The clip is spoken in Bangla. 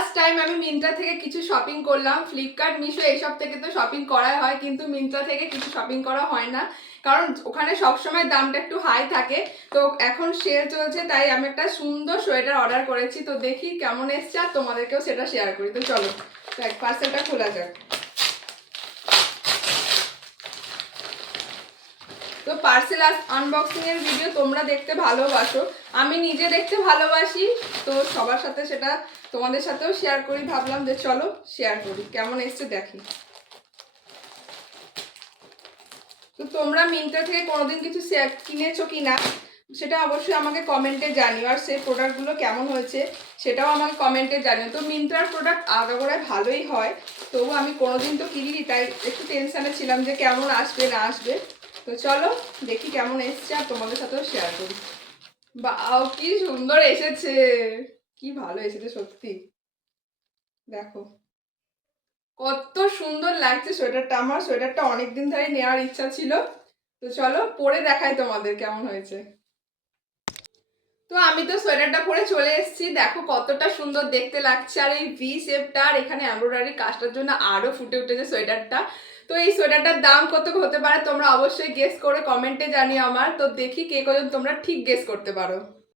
ফার্স্ট টাইম আমি মিন্ত্রা থেকে কিছু শপিং করলাম। ফ্লিপকার্ট, মিশো এইসব থেকে তো শপিং করা হয়, কিন্তু মিন্ত্রা থেকে কিছু শপিং করা হয় না, কারণ ওখানে সবসময় দামটা একটু হাই থাকে। তো এখন সেল চলছে, তাই আমি একটা সুন্দর সোয়েটার অর্ডার করেছি। তো দেখি কেমন এসছে আর তোমাদেরকেও সেটা শেয়ার করি। তো চলো পার্সেলটা খোলা যাক। তো পার্সেল আনবক্সিং এর ভিডিও তোমরা দেখতে ভালোবাসো, আমি নিজে দেখতে ভালোবাসি, তো সবার সাথে সেটা তোমাদের সাথেও শেয়ার করি। ভাবলাম যে চলো শেয়ার করি কেমন এসছে দেখি। তো তোমরা মিন্ত্রা থেকে কোনোদিন কিছু কিনেছো কিনা সেটা অবশ্যই আমাকে কমেন্টে জানিও, আর সেই প্রোডাক্টগুলো কেমন হয়েছে সেটাও আমাকে কমেন্টে জানিও। তো মিন্ত্রার প্রোডাক্ট আগাগোড়ায় ভালোই হয়, তবু আমি কোনোদিন তো কিনিনি, তাই একটু টেনশানে ছিলাম যে কেমন আসবে না আসবে। তো চলো দেখি কেমন এসছে আর তোমাদের সাথেও শেয়ার করি। বাও, কি সুন্দর এসেছে, কি ভালো এসেছে সত্যি। দেখো কত সুন্দর লাগছে সোয়েটারটা, আমার সোয়েটারটা অনেকদিন ধরে নেওয়ার ইচ্ছা ছিল। তো চলো পরে দেখাই তোমাদের কেমন হয়েছে। তো আমি তো সোয়েটারটা পরে চলে এসেছি, দেখো কতটা সুন্দর দেখতে লাগছে, আর এই ভি শেপটা আর এখানে এমব্রয়ডারি কাজটার জন্য আরো ফুটে উঠেছে সোয়েটারটা। তো এই সোয়েটারটার দাম কত হতে পারে তোমরা অবশ্যই গেস করে কমেন্টে জানিও আমার। তো দেখি কে কজন তোমরা ঠিক গেস করতে পারো।